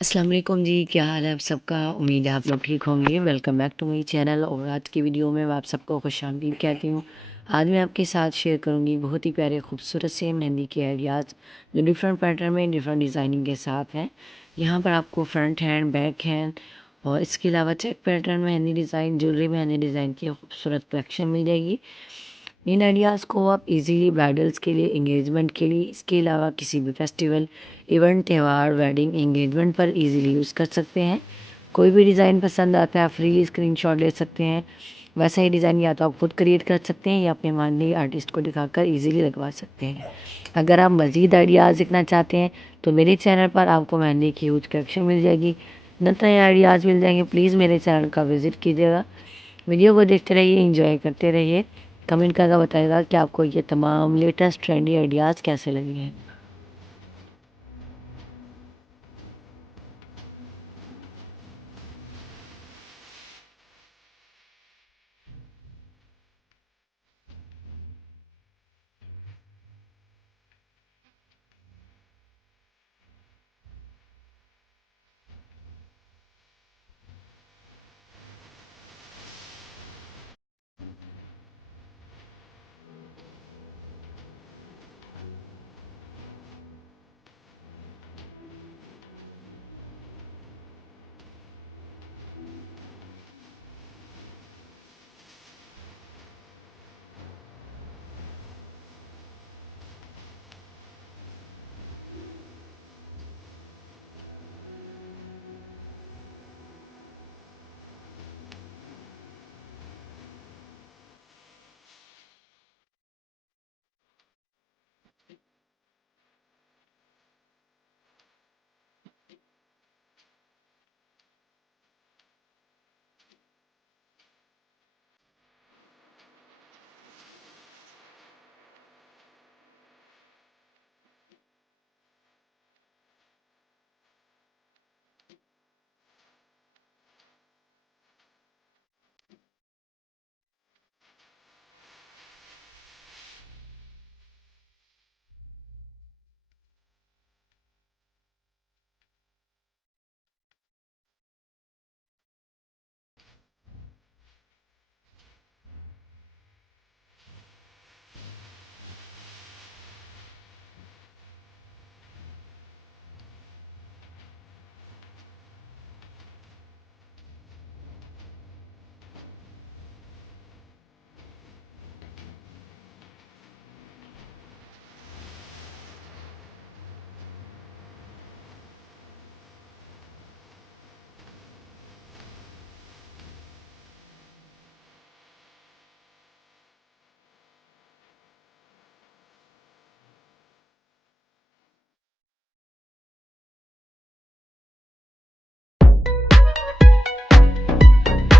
अस्सलाम वालेकुम जी, क्या हाल है आप सबका? उम्मीद है आप लोग ठीक होंगे। Welcome back to my channel और आज की वीडियो में मैं आप सबको खुशामदीद कहती हूँ। आज मैं आपके साथ शेयर करूँगी बहुत ही प्यारे खूबसूरत से मेहंदी के आइडियाज़ जो डिफरेंट पैटर्न में डिफरेंट डिज़ाइनिंग के साथ हैं। यहाँ पर आपको फ्रंट हैंड, बैक हैंड और इसके अलावा check pattern mehndi design, jewellery mehndi design की खूबसूरत कलेक्शन मिल जाएगी। इन आइडियाज़ को आप इजीली ब्राइडल्स के लिए, एंगेजमेंट के लिए, इसके अलावा किसी भी फेस्टिवल, इवेंट, त्यौहार, वेडिंग, एंगेजमेंट पर इजीली यूज़ कर सकते हैं। कोई भी डिज़ाइन पसंद आता है आप फ्री स्क्रीनशॉट ले सकते हैं। वैसा ही डिज़ाइन या तो आप खुद क्रिएट कर सकते हैं या अपने माननीय आर्टिस्ट को दिखाकर इजीली लगवा सकते हैं। अगर आप मज़ीद आइडियाज़ सीखना चाहते हैं तो मेरे चैनल पर आपको मेहंदी की ह्यूज कलेक्शन मिल जाएगी, नए आइडियाज़ मिल जाएंगे। प्लीज़ मेरे चैनल का विज़िट कीजिएगा। वीडियो को देखते रहिए, एंजॉय करते रहिए। कमेंट करके बताइएगा कि आपको ये तमाम लेटेस्ट ट्रेंडी आइडियाज़ कैसे लगे हैं।